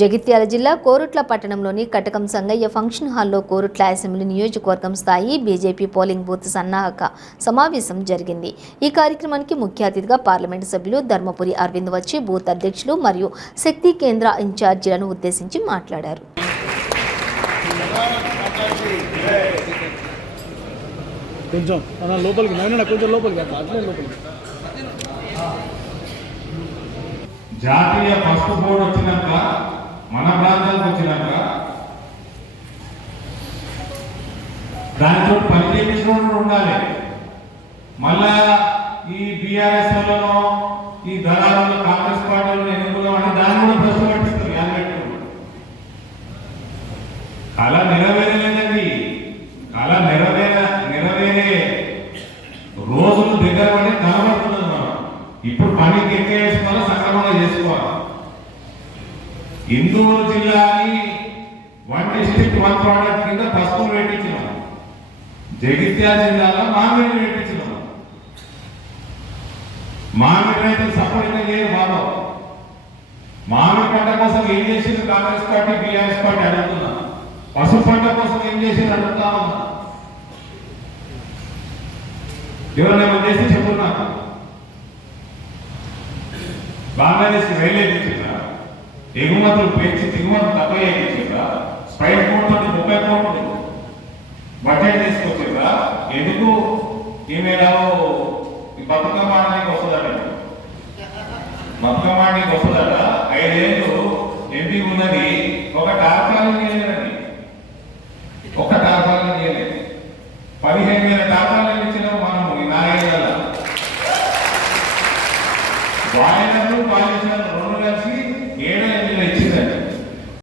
జగిత్యాల జిల్లా కోరుట్ల పట్టణంలోని కటకం సంగయ్య ఫంక్షన్ హాల్లో కోరుట్ల అసెంబ్లీ నియోజకవర్గం స్థాయి బీజేపీ పోలింగ్ బూత్ సన్నాహక సమావేశం జరిగింది. ఈ కార్యక్రమానికి ముఖ్య అతిథిగా పార్లమెంటు సభ్యులు ధర్మపురి అరవింద్ వచ్చి బూత్ అధ్యక్షులు మరియు శక్తి కేంద్ర ఇన్ఛార్జీలను ఉద్దేశించి మాట్లాడారు. జాతీయ ఫస్ట్ బోర్డు వచ్చినాక మన ప్రాంతానికి వచ్చినాక దానితో పని చేయించిన ఉండాలి. మళ్ళా ఈ బీఆర్ఎస్ వాళ్ళను ఈ దళాలను కాంగ్రెస్ పార్టీలను ఎన్నుకులో అని దాన్ని కూడా ప్రశ్న పట్టిస్తారు. కళ నెరవేరలేదండి. కళ నెరవేరే రోజులు దగ్గర పడి కనబడుతున్నది. మనం ఇప్పుడు పనికి ఎక్కేసుకోవాలి, సక్రమంగా చేసుకోవాలి. ఇందూరు జిల్లాని 1 డిస్ట్రిక్ట్ 1 ప్రోడక్ట్ కింద పసుపు వేయించినాం. జగిత్యాల జిల్లాలో మామిడి వేయించినాం. మామిడి రైతులు సపోర్ట్ చేయరు బాబు. మామిడి పంట కోసం ఏం చేసింది కాంగ్రెస్ పార్టీ, బీఆర్ఎస్ పార్టీ అడుగుతున్నా. పసుపు పంట కోసం ఏం చేసింది అడుగుతా ఉన్నా. ఎవరైనా చేసి చెప్తున్నా. బంగ్లాదేశ్ రైల్వే తెచ్చిందా? ఎగుమతులు పెంచి దిగుమతులు తక్కువ చేయించిందా? స్పైర్ కోట్తో 30 కోట్లు బడ్జెట్ తీసుకొచ్చిందా? ఎందుకు ఈమెలో బతుకమ్మ ఆడడానికి వస్తుందట. బతుకమ్మ ఆడడానికి వస్తుందట. 5 ఏళ్ళు